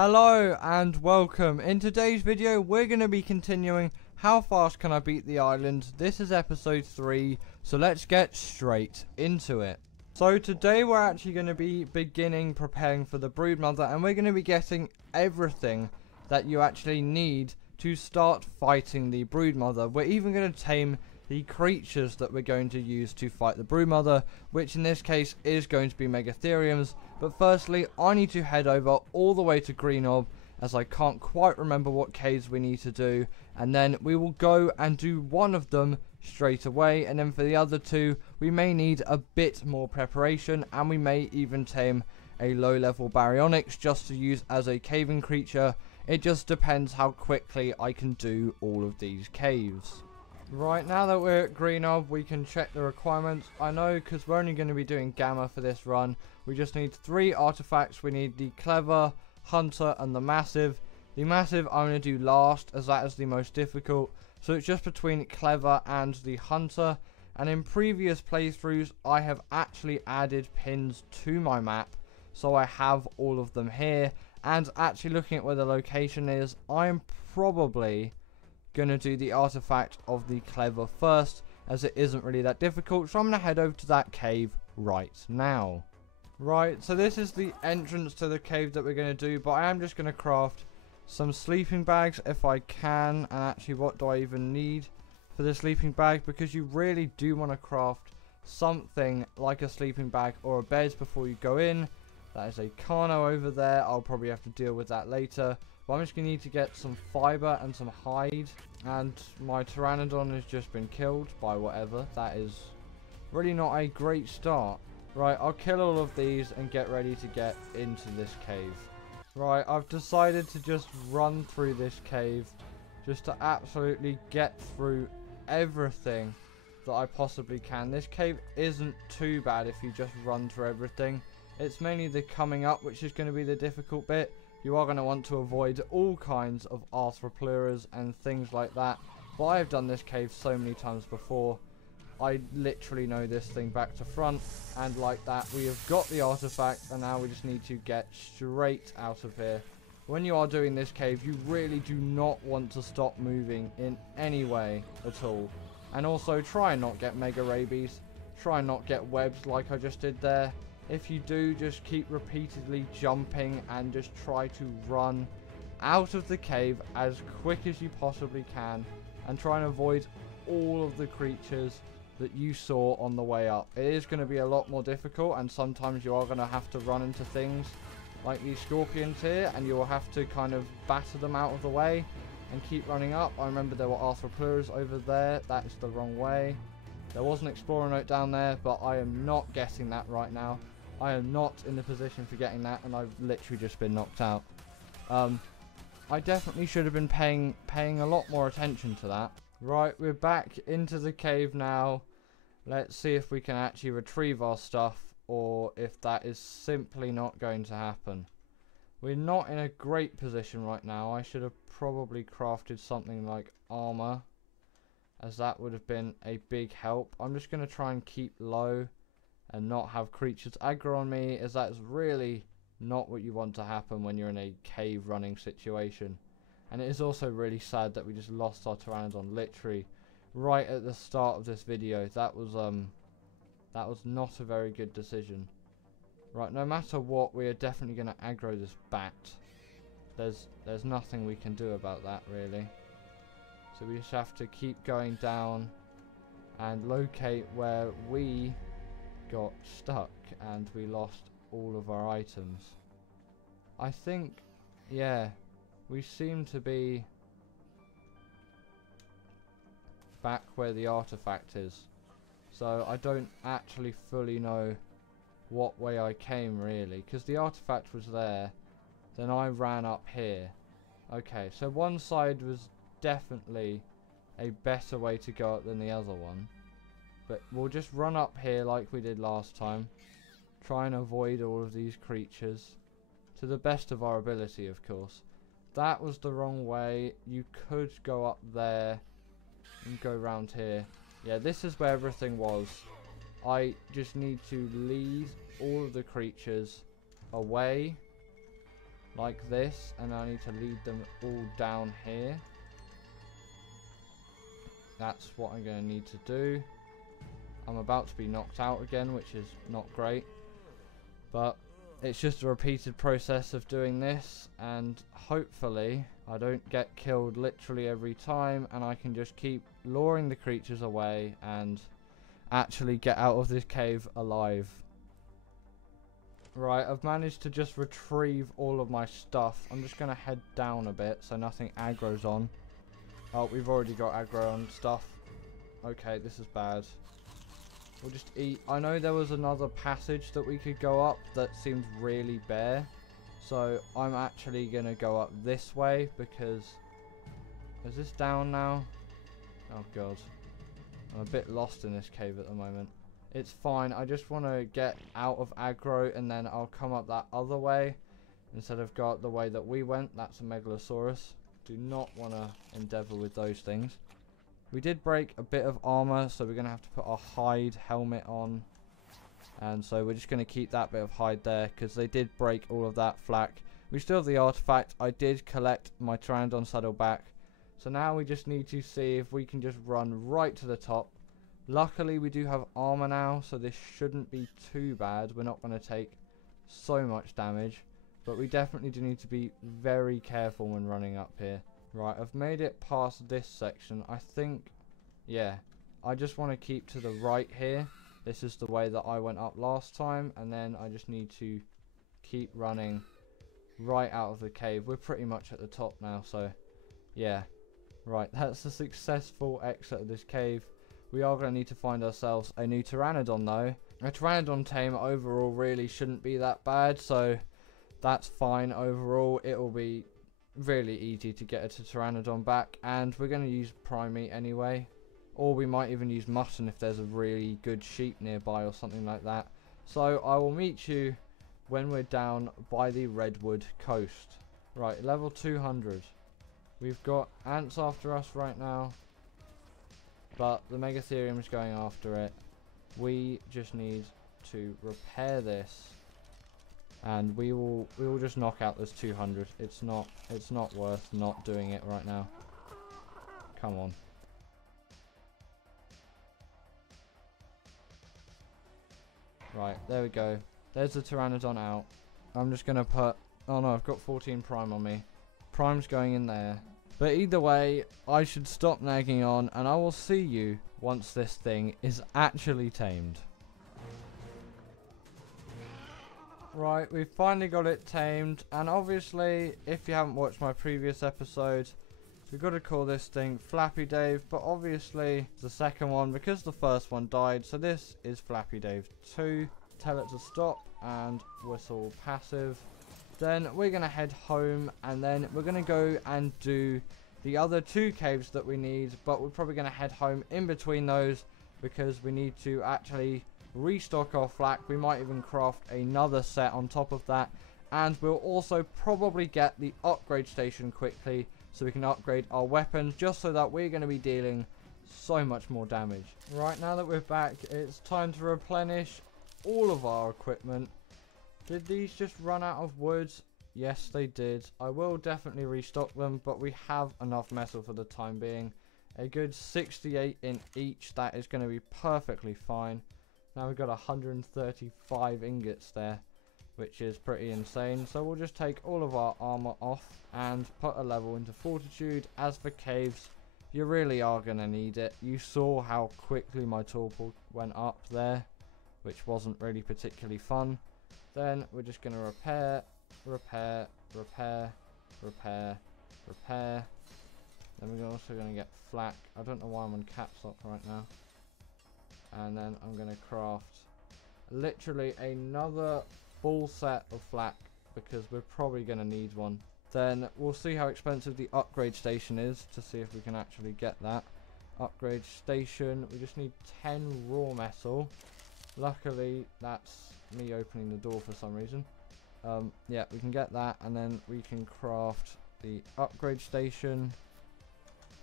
Hello and welcome. In today's video we're going to be continuing How Fast Can I Beat the Island. This is episode 3, so let's get straight into it. So today we're actually going to be beginning preparing for the Broodmother, and we're going to be getting everything that you actually need to start fighting the Broodmother. We're even going to tame the creatures that we're going to use to fight the Broodmother, which in this case is going to be Megatheriums. But firstly, I need to head over all the way to Greenorb, as I can't quite remember what caves we need to do, and then we will go and do one of them straight away, and then for the other two we may need a bit more preparation, and we may even tame a low level Baryonyx just to use as a caving creature. It just depends how quickly I can do all of these caves. Right, now that we're at Greenorb, we can check the requirements. I know, because we're only going to be doing Gamma for this run, we just need 3 artifacts. We need the Clever, Hunter, and the Massive. The Massive I'm going to do last, as that is the most difficult. So it's just between Clever and the Hunter. And in previous playthroughs, I have actually added pins to my map, so I have all of them here. And actually looking at where the location is, I'm probably going to do the artifact of the Clever first, as it isn't really that difficult. So I'm going to head over to that cave right now. Right, so this is the entrance to the cave that we're going to do, but I am just going to craft some sleeping bags if I can. And actually, what do I even need for the sleeping bag? Because you really do want to craft something like a sleeping bag or a bed before you go in. That is a Carno over there. I'll probably have to deal with that later. But I'm just going to need to get some fiber and some hide. And my Pteranodon has just been killed by whatever. That is really not a great start. Right, I'll kill all of these and get ready to get into this cave. Right, I've decided to just run through this cave, just to absolutely get through everything that I possibly can. This cave isn't too bad if you just run through everything. It's mainly the coming up which is going to be the difficult bit. You are going to want to avoid all kinds of arthropluras and things like that. But I have done this cave so many times before. I literally know this thing back to front, and like that we have got the artifact, and now we just need to get straight out of here. When you are doing this cave, you really do not want to stop moving in any way at all. And also try and not get mega rabies, try and not get webs like I just did there. If you do, just keep repeatedly jumping and just try to run out of the cave as quick as you possibly can, and try and avoid all of the creatures that you saw on the way up. It is going to be a lot more difficult, and sometimes you are going to have to run into things like these scorpions here, and you will have to kind of batter them out of the way and keep running up. I remember there were arthropluras over there. That is the wrong way. There was an explorer note down there, but I am not getting that right now. I am not in the position for getting that, and I've literally just been knocked out. I definitely should have been paying a lot more attention to that. Right, we're back into the cave now. Let's see if we can actually retrieve our stuff, or if that is simply not going to happen. We're not in a great position right now. I should have probably crafted something like armor, as that would have been a big help. I'm just going to try and keep low and not have creatures aggro on me, as that's really not what you want to happen when you're in a cave running situation. And it is also really sad that we just lost our Pteranodon literally right at the start of this video. That was not a very good decision. Right, no matter what, we are definitely going to aggro this bat. There's nothing we can do about that really. So we just have to keep going down and locate where we got stuck and we lost all of our items. I think, yeah, we seem to be back where the artifact is. So I don't actually fully know what way I came really, because the artifact was there, then I ran up here. Okay, so one side was definitely a better way to go up than the other one. But we'll just run up here like we did last time. Try and avoid all of these creatures to the best of our ability, of course. That was the wrong way. You could go up there and go around here. Yeah, this is where everything was. I just need to lead all of the creatures away like this, and I need to lead them all down here. That's what I'm going to need to do. I'm about to be knocked out again, which is not great, but it's just a repeated process of doing this, and hopefully I don't get killed literally every time, and I can just keep luring the creatures away and actually get out of this cave alive. Right, I've managed to just retrieve all of my stuff. I'm just going to head down a bit so nothing aggro's on. Oh, we've already got aggro on stuff. Okay, this is bad. We'll just eat. I know there was another passage that we could go up that seemed really bare. So I'm actually going to go up this way because... Is this down now? Oh god. I'm a bit lost in this cave at the moment. It's fine. I just want to get out of aggro and then I'll come up that other way. Instead of go up the way that we went. That's a Megalosaurus. Do not want to endeavour with those things. We did break a bit of armor, so we're going to have to put our hide helmet on. And so we're just going to keep that bit of hide there, because they did break all of that flak. We still have the artifact. I did collect my Pteranodon saddle back. So now we just need to see if we can just run right to the top. Luckily, we do have armor now, so this shouldn't be too bad. We're not going to take so much damage. But we definitely do need to be very careful when running up here. Right, I've made it past this section. I think, yeah, I just want to keep to the right here. This is the way that I went up last time. And then I just need to keep running right out of the cave. We're pretty much at the top now, so yeah. Right, that's a successful exit of this cave. We are going to need to find ourselves a new Pteranodon though. A Pteranodon tame overall really shouldn't be that bad, so that's fine overall. It will be really easy to get a Pteranodon back, and we're going to use prime meat anyway, or we might even use mutton if there's a really good sheep nearby or something like that. So I will meet you when we're down by the Redwood coast. Right, level 200. We've got ants after us right now, but the Megatherium is going after it. We just need to repair this. And we will just knock out this 200. It's not worth not doing it right now. Come on. Right, there we go. There's the Pteranodon out. I'm just gonna put... Oh no, I've got 14 prime on me. Prime's going in there. But either way, I should stop nagging on, and I will see you once this thing is actually tamed. Right, we've finally got it tamed, and obviously, if you haven't watched my previous episode, we've got to call this thing Flappy Dave, but obviously the second one, because the first one died, so this is Flappy Dave 2. Tell it to stop and whistle passive. Then we're going to head home, and then we're going to go and do the other 2 caves that we need, but we're probably going to head home in between those, because we need to actually restock our flak. We might even craft another set on top of that, and we'll also probably get the upgrade station quickly so we can upgrade our weapons, just so that we're going to be dealing so much more damage. Right, now that we're back, it's time to replenish all of our equipment. Did these just run out of wood? Yes, they did. I will definitely restock them, but we have enough metal for the time being. A good 68 in each. That is going to be perfectly fine. Now we've got 135 ingots there, which is pretty insane. So we'll just take all of our armor off and put a level into fortitude. As for caves, you really are going to need it. You saw how quickly my torpor went up there, which wasn't really particularly fun. Then we're just going to repair, repair, repair, repair, repair. Then we're also going to get flak. I don't know why I'm on caps lock right now. And then I'm going to craft literally another full set of flak, because we're probably going to need one. Then we'll see how expensive the upgrade station is to see if we can actually get that. Upgrade station, we just need 10 raw metal. Luckily, that's me opening the door for some reason. Yeah, we can get that, and then we can craft the upgrade station.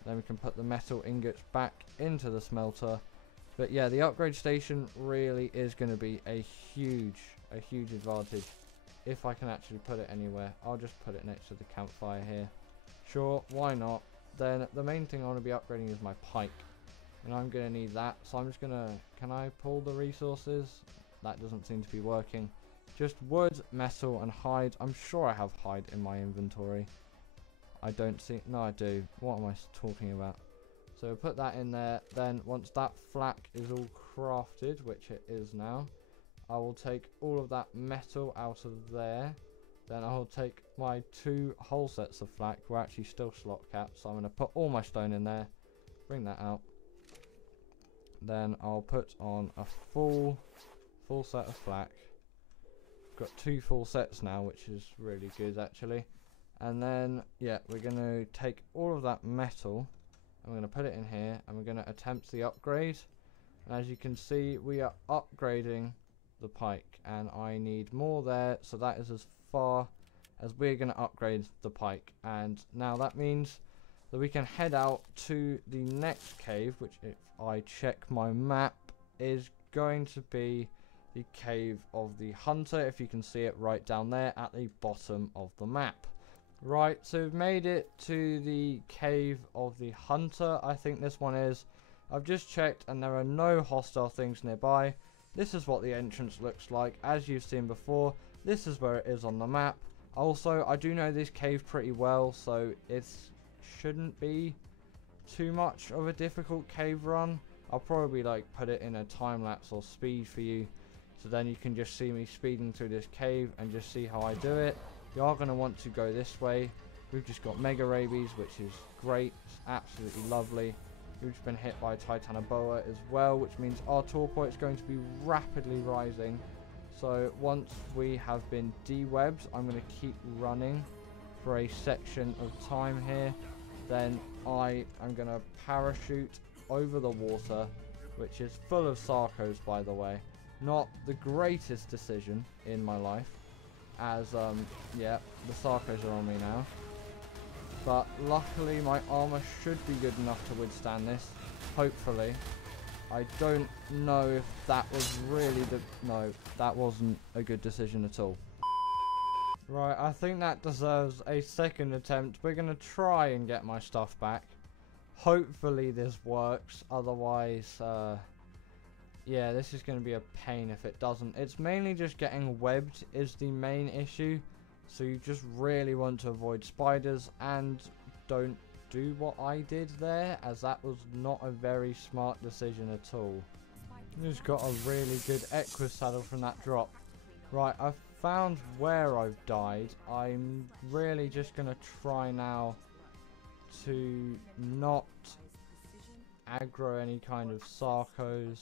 Then we can put the metal ingots back into the smelter. But yeah, the upgrade station really is going to be a huge advantage. if I can actually put it anywhere. I'll just put it next to the campfire here. Sure, why not? Then the main thing I want to be upgrading is my pike. And I'm going to need that. So I'm just going to... Can I pull the resources? That doesn't seem to be working. Just wood, metal, and hide. I'm sure I have hide in my inventory. I don't see... No, I do. What am I talking about? So we'll put that in there. Then once that flak is all crafted, which it is now, I will take all of that metal out of there. Then I will take my 2 whole sets of flak. We're actually still slot capped, so I'm going to put all my stone in there. Bring that out. Then I'll put on a full set of flak. Got 2 full sets now, which is really good actually. And then, yeah, we're going to take all of that metal. I'm going to put it in here, and we're going to attempt the upgrade. And as you can see, we are upgrading the pike, and I need more there, so that is as far as we're going to upgrade the pike. And now that means that we can head out to the next cave, which, if I check my map, is going to be the cave of the hunter, if you can see it right down there at the bottom of the map. Right, so we've made it to the cave of the hunter, I think this one is. I've just checked and there are no hostile things nearby. This is what the entrance looks like. As you've seen before, this is where it is on the map. Also, I do know this cave pretty well, so it shouldn't be too much of a difficult cave run. I'll probably like put it in a time lapse or speed for you, so then you can just see me speeding through this cave and just see how I do it. You are going to want to go this way. We've just got mega rabies, which is great. It's absolutely lovely. We've just been hit by a titanoboa as well, which means our torpor is going to be rapidly rising. So once we have been dewebbed, I'm going to keep running for a section of time here. Then I am going to parachute over the water, which is full of sarcos, by the way. Not the greatest decision in my life, as yeah, the sarcos are on me now. But luckily my armor should be good enough to withstand this, hopefully. I don't know if that was really the... No, that wasn't a good decision at all. Right, I think that deserves a second attempt. We're going to try and get my stuff back. Hopefully this works, otherwise, yeah, this is going to be a pain if it doesn't. It's mainly just getting webbed is the main issue. So you just really want to avoid spiders and don't do what I did there, as that was not a very smart decision at all. Just got a really good Equus saddle from that drop. Right, I've found where I've died. I'm really just going to try now to not aggro any kind of sarcos.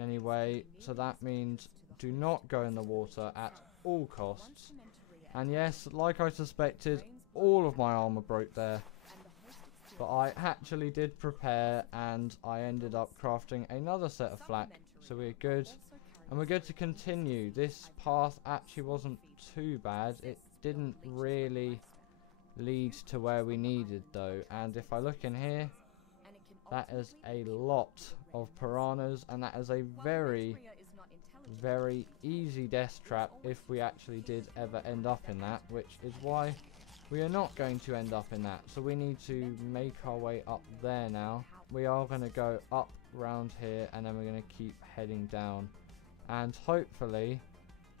Anyway, so that means do not go in the water at all costs. And yes, like I suspected, all of my armor broke there. But I actually did prepare, and I ended up crafting another set of flak. So we're good. And we're good to continue. This path actually wasn't too bad. It didn't really lead to where we needed though. And if I look in here, that is a lot of piranhas, and that is a very easy death trap if we actually did ever end up in that, which is why we are not going to end up in that. So we need to make our way up there now. We are going to go up round here, and then we're going to keep heading down, and hopefully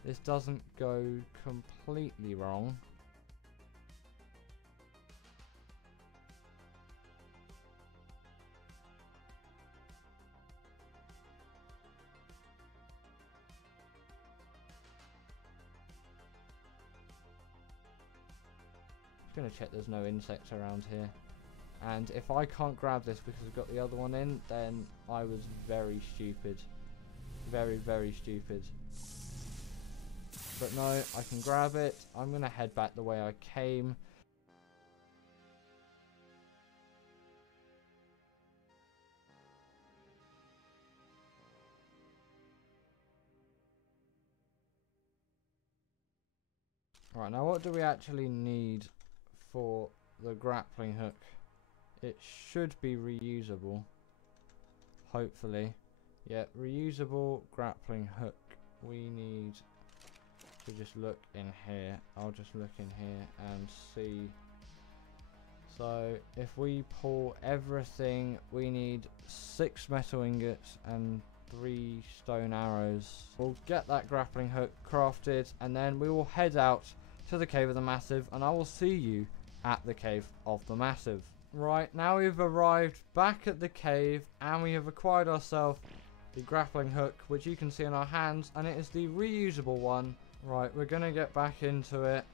this doesn't go completely wrong. Gonna check there's no insects around here, and if I can't grab this because I've got the other one in, then I was very stupid, very stupid. But no, I can grab it. I'm gonna head back the way I came. Alright, now what do we actually need for the grappling hook? It should be reusable, hopefully. Yeah, reusable grappling hook. We need to just look in here. I'll just look in here and see. So if we pull everything, we need 6 metal ingots and 3 stone arrows. We'll get that grappling hook crafted, and then we will head out to the Cave of the Massive, and I will see you at the Cave of the Massive. Right, now we've arrived back at the cave, and we have acquired ourselves the grappling hook, which you can see in our hands, and it is the reusable one. Right, we're gonna get back into it.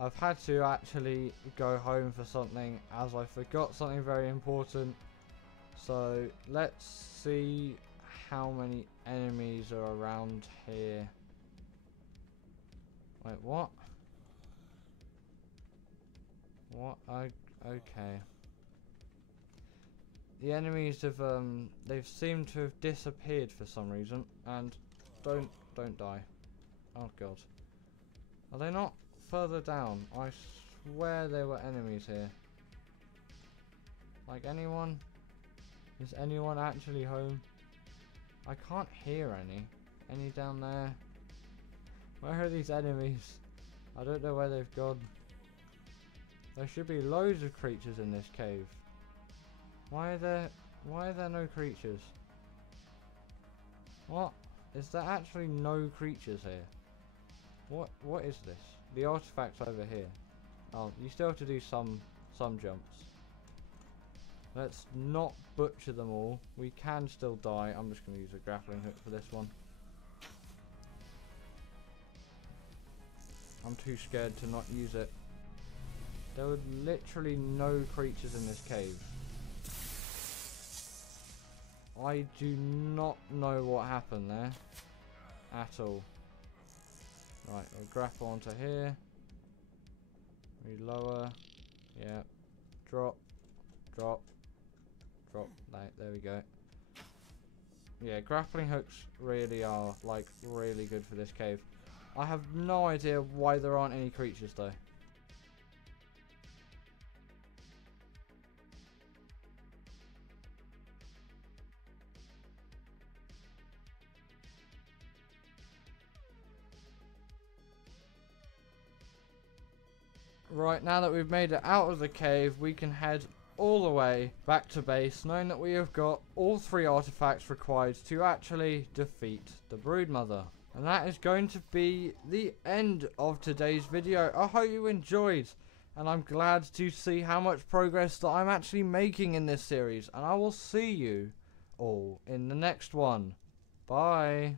I've had to actually go home for something, as I forgot something very important. So let's see how many enemies are around here. Wait, what? What? Okay. The enemies have they've seemed to have disappeared for some reason, and don't die. Oh god. Are they not further down? I swear there were enemies here. Like, anyone? Is anyone actually home? I can't hear any. Any down there? Where are these enemies? I don't know where they've gone. There should be loads of creatures in this cave. Why are there no creatures? What? Is there actually no creatures here? What is this? The artifact's over here. Oh, you still have to do some jumps. Let's not butcher them all. We can still die. I'm just going to use a grappling hook for this one. I'm too scared to not use it. There were literally no creatures in this cave. I do not know what happened there at all. Right, we'll grapple onto here. We lower. Yeah. Drop. Drop. Drop. There we go. Yeah, grappling hooks really are, like, really good for this cave. I have no idea why there aren't any creatures, though. Right, now that we've made it out of the cave, we can head all the way back to base, knowing that we have got all 3 artifacts required to actually defeat the Broodmother. And that is going to be the end of today's video. I hope you enjoyed, and I'm glad to see how much progress that I'm actually making in this series. And I will see you all in the next one. Bye.